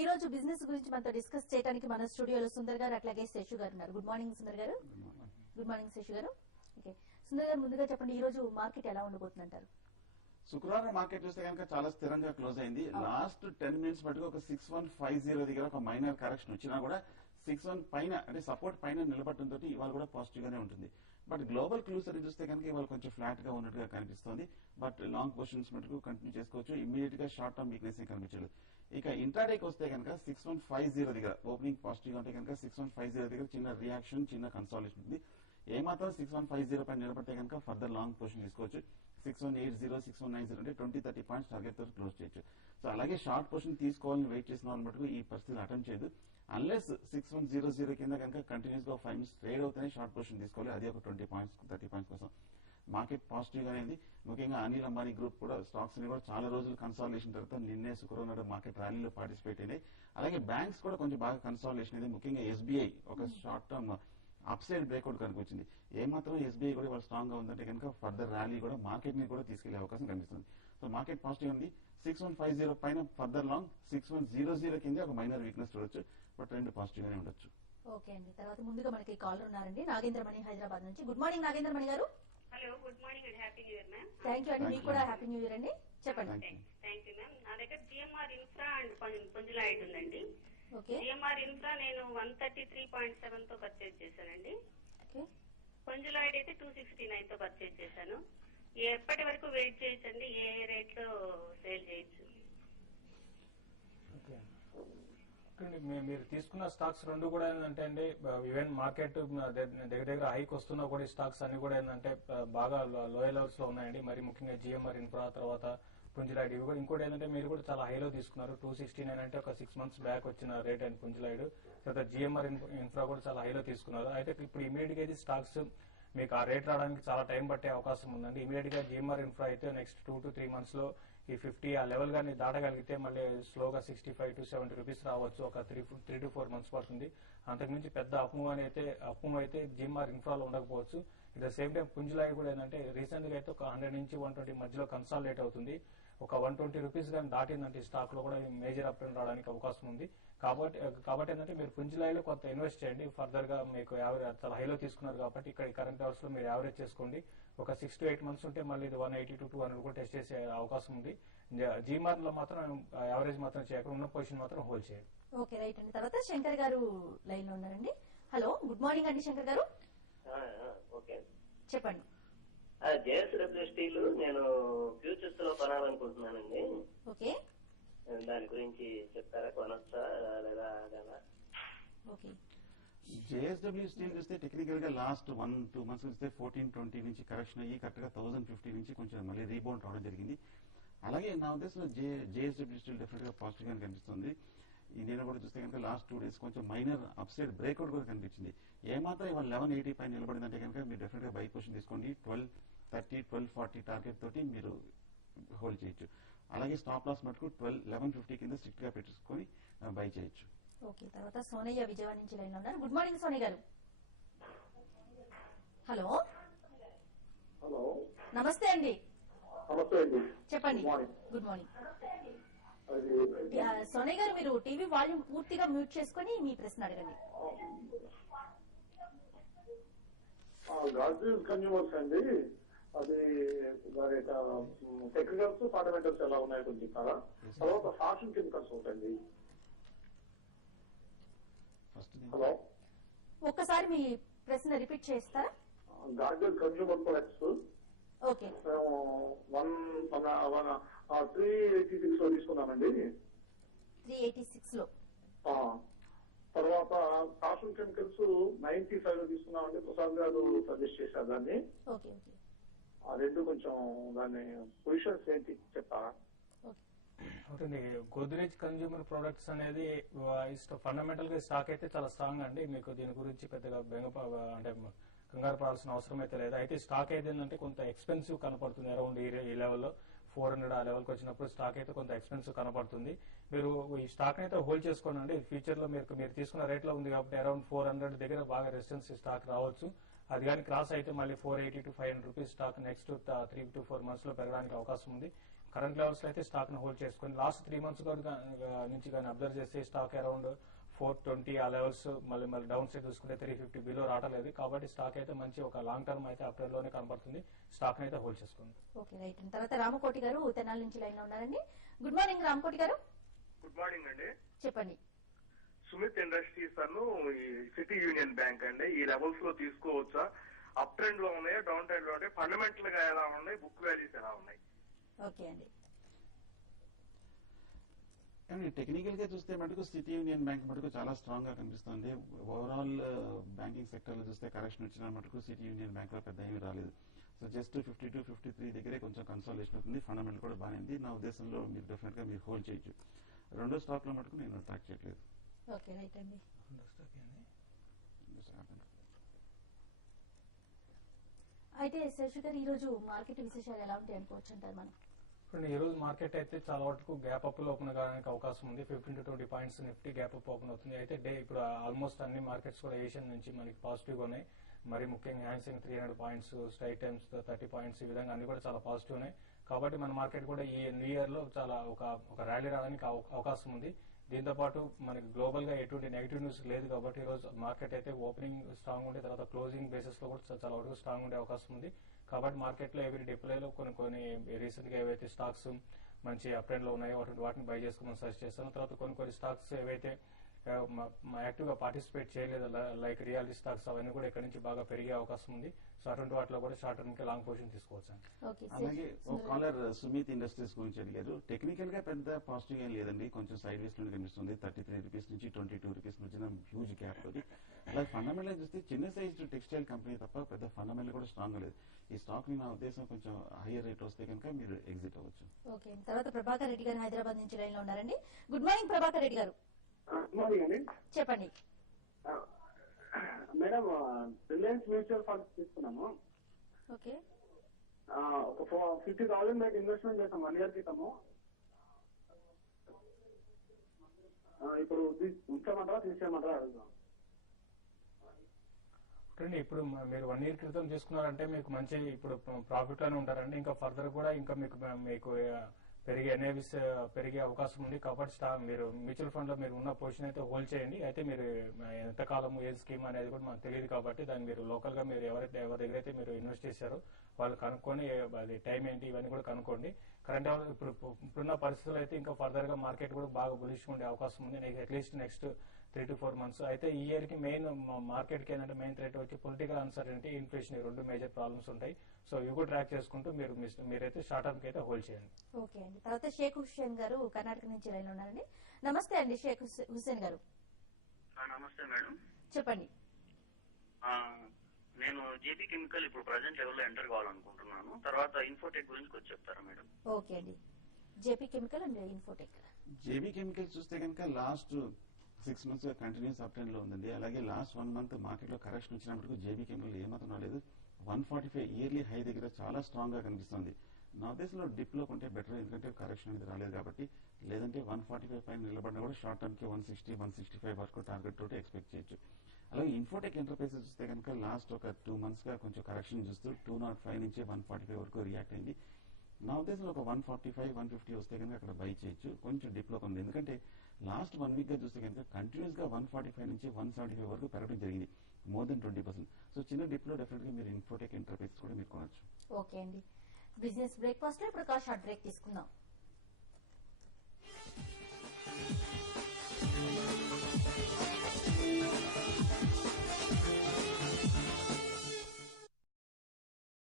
ఈ రోజు బిజినెస్ గురించి మనతో డిస్కస్ చేయడానికి మన స్టూడియోలో సుందర్ గారు అట్లాగే శేషు గారు ఉన్నారు. గుడ్ మార్నింగ్ సుందర్ గారు. గుడ్ మార్నింగ్ శేషు గారు. ఓకే సుందర్ గారు, ముందుగా చెప్పండి, ఈ రోజు మార్కెట్ ఎలా ఉండబోతుందంటారు? శుక్రవారం మార్కెట్ చూస్తే కనుక చాలా స్థిరంగా క్లోజ్ అయింది. లాస్ట్ 10 మినిట్స్ మటుకు ఒక 6150 దగ్గర ఒక మైనర్ కరెక్షన్ వచ్చినా కూడా 61 పైన అంటే సపోర్ట్ పైన నిలబడటంతో ఇవాళ కూడా పాజిటివ్ గానే ఉంటుంది. బట్ గ్లోబల్ క్లూస్ అని చూస్తే కనుక ఇవాళ కొంచెం ఫ్లాట్ గా ఉన్నట్టుగా కనిపిస్తుంది. బట్ లాంగ్ పొజిషన్స్ మటుకు కంటిన్యూ చేసుకోవచ్చు. ఇమీడియట్ గా షార్ట్ టర్మ్ వీక్నెస్ కనిపించలేదు. ఇక ఇంట్రాడేకి వస్తే కనుక 6150 దగ్గర ఓపెనింగ్ పాజిటివ్ గా ఉంటే కనుక 6150 దగ్గర చిన్న రియాక్షన్, చిన్న కన్సాలిడేషన్ ఉంది. ఏమాత్రం 6150 పైన నిలబడితే కనుక ఫర్దర్ లాంగ్ పొజిషన్ తీసుకోవచ్చు. 6180, 6190 అంటే 20-30 పాయింట్స్ టార్గెట్ తో క్లోజ్ చేయొచ్చు. సో అలాగే షార్ట్ పొజిషన్ తీసుకోవాలని వెయిట్ చేసిన వాళ్ళు మటుకు ఈ పరిస్థితులు అటెంప్ట్ చేయదు. అన్లెస్ 6100 కింద కనుక కంటిన్యూస్ గా 5 మినిట్స్ ట్రేడ్ అవుతానే షార్ట్ పొజిషన్ తీసుకోవాలి. అది ఒక 20 పాయింట్స్ 30 పాయింట్స్ కోసం. మార్కెట్ పాజిటివ్ గానే ఉంది. ముఖ్యంగా అనిల్ అంబానీ గ్రూప్ కూడా స్టాక్స్ ని కూడా చాలా రోజులు కన్సాలిడేషన్ తర్వాత నిన్నే శుక్రవారం నాడు మార్కెట్ ర్యాలీలో పార్టిసిపేట్ అయినాయి. అలాగే బ్యాంక్స్ కూడా కొంచెం బాగా కన్సాలిడేషన్ అయింది. ముఖ్యంగా ఎస్బీఐ ఒక short term up side breakout కనిపించింది. ఏమాత్రం ఎస్బీఐ కూడా వాళ్ళు స్ట్రాంగ్ గా ఉందంటే కనుక ఫర్దర్ ర్యాలీ కూడా మార్కెట్ ని కూడా తీసుకెళ్లే అవకాశం కనిపిస్తుంది. సో మార్కెట్ పాజిటివ్ ఉంది. 6150 పైన ఫర్దర్ లాంగ్, 6100 కింద ఒక మైనర్ వీక్నెస్ చూడొచ్చు. బట్ రెండు పాజిటివ్ గానే ఉండొచ్చు. ఓకే అండి. తర్వాత ముందుగా మనకి కాలర్ ఉన్నారండి, నాగేంద్రమణి హైదరాబాద్ నుంచి. గుడ్ మార్నింగ్ నాగేంద్రమణి గారు. Hello, good morning and happy new year ma'am. Thank you అండి, మీకు కూడా హ్యాపీ న్యూ ఇయర్ అండి. చెప్పండి. Thank you ma'am. నా దగ్గర జిఎంఆర్ ఇన్ఫ్రా అండ్ పుంజులాయిడ్ ఉందండి. ఓకే. జిఎంఆర్ ఇన్ఫ్రా నేను 133.7 తో పర్చేజ్ చేశానండి. ఓకే. పుంజులాయిడ్ అయితే 269 తో పర్చేజ్ చేశాను. ఎప్పటి వరకు వెయిట్ చేయొచ్చండి? ఏ రేట్ లో సేల్ చేయొచ్చు? మీరు తీసుకున్న స్టాక్స్ రెండు కూడా ఏంటంటే అండి, ఈవెన్ మార్కెట్ దగ్గర హైక్ వస్తున్నా కూడా ఈ స్టాక్స్ అన్ని కూడా ఏంటంటే బాగా లోయర్ లెవెల్స్ లో ఉన్నాయండి. మరి ముఖ్యంగా జిఎంఆర్ ఇన్ఫ్రా, తర్వాత పుంజులాయిడ్, ఇవి కూడా ఇంకోటి ఏంటంటే మీరు కూడా చాలా హైలో తీసుకున్నారు. 269 అంటే ఒక 6 మంత్స్ బ్యాక్ వచ్చిన రేట్ అండ్ పుంజులాయిడ్. తర్వాత జిఎంఆర్ ఇన్ఫ్రా కూడా చాలా హైలో తీసుకున్నారు. అయితే ఇప్పుడు ఇమీడియట్ గా స్టాక్స్ మీకు ఆ రేట్ రావడానికి చాలా టైం పట్టే అవకాశం ఉందండి. ఇమీడియట్ గా జిఎంఆర్ ఇన్ఫ్రా అయితే నెక్స్ట్ 2 to 3 మంత్స్ లో ఈ 50 ఆ లెవెల్ గాని దాటగలిగితే మళ్ళీ స్లోగా 65 to 70 రూపీస్ రావచ్చు. ఒక 3 to 4 మంత్స్ పడుతుంది. అంతకుమించి పెద్ద అప్మూవ్ అయితే జిఎంఆర్ ఇన్ఫ్రాలో ఉండకపోవచ్చు. It the same time Punj Lloyd కూడా ఏంటంటే రీసెంట్ గా అయితే ఒక 100 నుంచి 120 మధ్యలో కన్సాలిడేట్ అవుతుంది. ఒక 120 రూపీస్ కానీ దాటిందంటే స్టాక్ లో కూడా మేజర్ అప్ ట్రెండ్ రావడానికి అవకాశం ఉంది. కాబట్టి ఏంటంటే మీరు పుంజులాయిడ్ కొంత ఇన్వెస్ట్ చేయండి. ఫర్దర్ గా మీకు చాలా హైలో తీసుకున్నారు కాబట్టి ఇక్కడ కరెంట్ అవర్స్ లో మీరు యావరేజ్ చేసుకోండి. ఒక 6 to 8 మంత్స్ ఉంటే మళ్ళీ ఇది 180 to 200 కూడా టెస్ట్ చేసే అవకాశం ఉంది. జీమార్ లో మాత్రం యావరేజ్ మాత్రం చేయకుండా ఉన్న పొజిషన్ మాత్రం హోల్డ్ చేయండి. ఓకే, రైట్ అండి. తర్వాత శంకర్ గారు లైన్ లో ఉన్నారండి. హలో, గుడ్ మార్నింగ్ అండి శంకర్ గారు. ఓకే, చెప్పండి. జేఎస్డబ్ల్యూ స్టీల్ నేను ఫ్యూచర్స్ లో కొనాలనుకుంటున్నానండి. ఓకే. దాని గురించి చెప్తారా? కొనొచ్చా లేదా? ఓకే. జేఎస్డబ్ల్యూ స్టీల్ చూస్తే టెక్నికల్ గా లాస్ట్ 1-2 మంత్స్ చూస్తే 1420 నుంచి కరెక్షన్ అయ్యి కరెక్ట్ గా 1050 నుంచి కొంచెం మళ్ళీ రీబౌండ్ రావడం జరిగింది. అలాగే నా ఉద్దేశంలో జేఎస్డబ్ల్యూ స్టీల్ డెఫినెట్ గా పాజిటివ్ గా కనిపిస్తుంది. నేను కూడా చూస్తే కనుక లాస్ట్ 2 డేస్ కొంచెం మైనర్ అప్ సైడ్ బ్రేక్అవుట్ కూడా కనిపించింది. ఏమాత్రం ఇవాళ 1180 పైన నిలబడిందంటే కనుక మీరు డెఫినెట్ గా బై పొజిషన్ తీసుకోండి. 1230, 1240 టార్గెట్ తోటి మీరు హోల్డ్ చేయొచ్చు. అలాగే స్టాప్ లాస్ మటుకు 1150 కింద స్ట్రిక్ట్ గా పెట్టుకొని బై చేయొచ్చు. ఓకే. తర్వాత సోనయ్య విజయవాడ నుంచి లైన్ లో ఉన్నారు. గుడ్ మార్నింగ్ సోనయ్య గారు. హలో. హలో, నమస్తే అండి. నమస్తే అండి. చెప్పండి. Good morning. సోనయ్య గారు, మీరు టీవీ వాల్యూమ్ పూర్తిగా మ్యూట్ చేసుకుని మీ ప్రశ్న అడగండి. గాజు కన్జ్యూమర్స్ అండి, అది దాని టెక్నికల్స్ ఫండమెంటల్స్ ఎలా ఉన్నాయో కొంచెం చెప్తారా? తర్వాత ఫ్యాషన్ కెమికల్స్ ఉంటాయండి. హలో, ఒక్కసారి మీ ప్రశ్న రిపీట్ చేస్తారా? గాజు కన్జ్యూమర్ ప్రొడక్ట్స్ ఓకే. 386 లో తీసుకున్నానండి. 386 లో. తర్వాత ఫ్యాషన్ కెమికల్స్ 95 లో తీసుకున్నామండి. ప్రసాద్ గారు సజెస్ట్ చేశారు దాన్ని. ఓకే. ఓకే. ఆ రెండు కొంచెం దాని పొజిషన్స్ ఏంటి చెప్తారా? అవుతుంది. గోద్రేజ్ కన్జ్యూమర్ ప్రొడక్ట్స్ అనేది ఫండమెంటల్ గా స్టాక్ అయితే చాలా స్ట్రాంగ్ అండి. మీకు దీని గురించి పెద్దగా అంటే కంగారు పడాల్సిన అవసరం అయితే లేదు. అయితే స్టాక్ అయితే ఏంటంటే కొంత ఎక్స్పెన్సివ్ కనపడుతుంది. అరౌండ్ ఈ లెవెల్లో 400 ఆ లెవెల్కి వచ్చినప్పుడు స్టాక్ అయితే కొంత ఎక్స్పెన్సివ్ కనపడుతుంది. మీరు ఈ స్టాక్ అయితే హోల్డ్ చేసుకోండి. ఫ్యూచర్ లో మీరు తీసుకున్న రేట్ లో ఉంది కాబట్టి అరౌండ్ 400 దగ్గర బాగా రెసిస్టెన్స్ స్టాక్ రావచ్చు. అది కానీ క్రాస్ అయితే మళ్ళీ 480 to 500 rupees stock next 3 to 4 months లో పెరగడానికి అవకాశం ఉంది. కరెంట్ లెవెల్స్ లో అయితే స్టాక్ ని హోల్డ్ చేసుకుని లాస్ట్ 3 months నుంచి కానీ అబ్జర్వ్ చేస్తే స్టాక్ అరౌండ్ 420 ఆ లెవెల్స్ మళ్ళీ డౌన్ సైడ్ చూసుకుంటే 350 బిలో రావట్లేదు. కాబట్టి స్టాక్ అయితే మంచి ఒక లాంగ్ టర్మ్ అయితే అప్ ట్రెండ్ లోనే కనబడుతుంది. స్టాక్ అయితే హోల్డ్ చేసుకోండి. Okay right. తర్వాత రామకోటి గారు తెనాలి నుంచి లైన్ లో ఉన్నారండి. గుడ్ మార్నింగ్ రామకోటి గారు. గుడ్ మార్నింగ్ అండి. చెప్పండి. సుమిత్ ఇండస్ట్రీస్ అను సిటీ యూనియన్ బ్యాంక్ అండి, ఈ లెవెల్స్ లో తీసుకోవచ్చా? అప్ ట్రెండ్ లో ఉన్నాయా, డౌన్ ట్రెండ్ లో ఉంటాయి? ఫండమెంటల్ గా ఎలా ఉన్నాయి, బుక్ వాల్యూస్ ఎలా ఉన్నాయి? ఓకే అండి. కానీ టెక్నికల్ గా చూస్తే మటుకు సిటీ యూనియన్ బ్యాంక్ మటుకు చాలా స్ట్రాంగ్ గా కనిపిస్తుంది. ఓవరాల్ బ్యాంకింగ్ సెక్టర్ లో చూస్తే కరెక్షన్ వచ్చిన మటుకు సిటీ యూనియన్ బ్యాంక్ లో పెద్ద ఏమీ రాలేదు. సో జస్ట్ 52, 53 దగ్గరే కొంచెం కన్సాలిడేషన్ అవుతుంది. ఫండమెంటల్ కూడా బాగానే ఉంది. నా ఉద్దేశంలో మీరు డెఫినెట్ గా మీరు హోల్డ్ చేయొచ్చు. రెండో స్టాక్ లో మటుకు నేను ట్రాక్ చేయట్లేదు. ఓకే రైట్ అండి. అయితే శశి గారు ఈ రోజు మార్కెట్ విశేషాలు ఎలా ఉంటాయి అనుకోవచ్చు అంటారు మనం? ఈ రోజు మార్కెట్ అయితే చాలా వరకు గ్యాప్ అప్ లో ఓపెన్ కావడానికి అవకాశం ఉంది. 15 to 20 points Nifty gap up open అవుతుంది. అయితే డే ఇప్పుడు ఆల్మోస్ట్ అన్ని మార్కెట్స్ కూడా ఏషియన్ నుంచి మనకి పాజిటివ్ గా ఉన్నాయి. మరి ముఖ్యంగా హ్యాన్సింగ్ 300 పాయింట్స్, స్ట్రైట్ టైమ్స్ 30 పాయింట్స్, ఈ విధంగా అన్ని కూడా చాలా పాజిటివ్ ఉన్నాయి. కాబట్టి మన మార్కెట్ కూడా ఈ న్యూ ఇయర్ లో చాలా ఒక ర్యాలీ రావడానికి అవకాశం ఉంది. దీంతో పాటు మనకి గ్లోబల్ గా ఎటువంటి నెగిటివ్ న్యూస్ లేదు. కాబట్టి ఈ రోజు మార్కెట్ అయితే ఓపెనింగ్ స్ట్రాంగ్ ఉండే, తర్వాత క్లోజింగ్ బేసిస్ లో కూడా చాలా వరకు స్ట్రాంగ్ ఉండే అవకాశం ఉంది. కాబట్టి మార్కెట్ లో ఎవరి డిప్లైలో కొన్ని రీసెంట్ గా ఏవైతే స్టాక్స్ మంచి అప్ ట్రెండ్ లో ఉన్నాయో వాటిని బై చేసుకోమని సజెస్ట్ చేస్తాను. తర్వాత కొన్ని స్టాక్స్ ఏవైతే యాక్టివ్ గా పార్టిసిపేట్ చేయలేదు, లైక్ రియాలిటీ స్టాక్స్, అవన్నీ కూడా ఇక్కడ నుంచి బాగా పెరిగే అవకాశం ఉంది. సో అటువంటి వాటిలో కూడా షార్ట్ టర్మ్ కి లాంగ్ పొజిషన్ తీసుకోవచ్చు. అలాగే ఒక కాలర్ సుమిత్ ఇండస్ట్రీస్ గురించి అడిగారు. టెక్నికల్ గా పెద్ద పాజిటివ్ ఏం లేదండి, కొంచెం సైడ్ వేస్ లో కనిపిస్తుంది. 33 రూపీస్ నుంచి 22 రూపీస్ వచ్చిన హ్యూజ్ గ్యాప్ తోటి. అలాగే ఫండమెంటల్ చూస్తే చిన్న సైజ్ టెక్స్టైల్ కంపెనీ తప్ప పెద్ద ఫండమెంటల్ కూడా స్ట్రాంగ్ లేదు. ఈ స్టాక్ ని నా ఉద్దేశం కొంచెం హైయర్ రేట్ వస్తే కనుక మీరు ఎగ్జిట్ అవ్వచ్చు. ఓకే. తర్వాత ప్రభాకర్ రెడ్డి గారు హైదరాబాద్ నుంచి లైన్ లో ఉన్నారండి. గుడ్ మార్నింగ్ ప్రభాకర్ రెడ్డి గారు. చెప్పండి. మేడం, రిలయన్స్ మ్యూచువల్ ఫండ్స్ తీసుకున్నాము. ఓకే. ఒక 50,000 దాకా ఇన్వెస్ట్మెంట్ చేసాం 1 year క్రితము. ఇప్పుడు ఉంచమంటారా తీసేయమంటారా అడుగుతాం. ఇప్పుడు మీరు 1 year క్రితం తీసుకున్నారంటే మీకు మంచి ఇప్పుడు ప్రాఫిట్ లోనే ఉంటారండి. ఇంకా ఫర్దర్ కూడా ఇంకా మీకు పెరిగే అవకాశం ఉంది. కాబట్టి మీరు మ్యూచువల్ ఫండ్ లో మీరు ఉన్న పొజిషన్ అయితే హోల్డ్ చేయండి. అయితే మీరు ఎంతకాలం ఏ స్కీమ్ అనేది కూడా మనకు తెలియదు. కాబట్టి దాన్ని మీరు లోకల్ గా మీరు ఎవరి దగ్గర అయితే మీరు ఇన్వెస్ట్ చేశారో వాళ్ళు కనుక్కొని అది టైం ఏంటి ఇవన్నీ కూడా కనుక్కోండి. కరెంట్ ఇప్పుడున్న పరిస్థితుల్లో అయితే ఇంకా ఫర్దర్ గా మార్కెట్ కూడా బాగా బులిష్ ఉండే అవకాశం ఉంది. At least next 3 to 4 months. అయితే ఈ ఇయర్ కి మెయిన్ మార్కెట్ కి ఏంటంటే మెయిన్ థ్రెట్ వచ్చి political uncertainty, inflation, 2 major problems ఉంటాయి. సో ఇవి కూడా ట్రాక్ చేసుకుంటూ మీరైతే షార్ట్ టర్మ్ కి అయితే హోల్డ్ చేయండి. ఓకే అండి. తర్వాత షేక్ హుస్సేన్ గారు కర్ణాటక నుంచి లైన్ ఉన్నారండి. నమస్తే అండి షేక్ హుస్సేన్ గారు. నమస్తే మేడం. చెప్పండి. నేను జేపీ కెమికల్ ఇప్పుడు ప్రజెంట్ లెవెల్ లో ఎంటర్ కావాలనుకుంటున్నాను. తర్వాత ఇన్ఫోటెక్ గురించి కొంచెం చెప్తారా మేడం? ఓకే అండి. JP chemical and Infotech. JB chemical చూస్తే కనుక last 6 months continuous up trend లో ఉందండి. అలాగే లాస్ట్ 1 month మార్కెట్ లో కరెక్షన్ వచ్చినప్పుడు జేబీ కెమికల్ ఏమాత్రం రాలేదు. 145 ఇయర్లీ హై దగ్గర చాలా స్ట్రాంగ్ గా కనిపిస్తుంది. నా ఉద్దేశంలో డిప్ లో కొంటే బెటర్, ఎందుకంటే కరెక్షన్ అనేది రాలేదు కాబట్టి. లేదంటే 145 పైన నిలబడినా కూడా షార్ట్ టర్మ్ కి 160, 165 వరకు టార్గెట్ తోటి ఎక్స్పెక్ట్ చేయొచ్చు. అలాగే ఇన్ఫోటెక్ ఎంటర్ప్రైజెస్ చూస్తే కనుక లాస్ట్ ఒక 2 months గా కొంచెం కరెక్షన్ చూస్తూ 205 నుంచి 145 వరకు రియాక్ట్ అయింది. నా ఉద్దేశంలో ఒక 145, 150 వస్తే కనుక అక్కడ బై చేయొచ్చు. కొంచెం డిప్ లో ఉంది, ఎందుకంటే లాస్ట్ 1 week గా చూస్తే కనుక కంటిన్యూస్ గా 145 నుంచి 175 వరకు పెరగడం జరిగింది, మోర్ దెన్ 20%. సో చిన్న డిప్ లో డెఫినెట్ గా మీరు ఇన్ఫోటెక్ ఎంటర్ప్రైజెస్ కూడా మీరు కొనొచ్చు. ఓకే అండి. బిజినెస్ బ్రేక్ఫాస్ట్ లో ఇప్పుడు షార్ట్ బ్రేక్ తీసుకుందాం.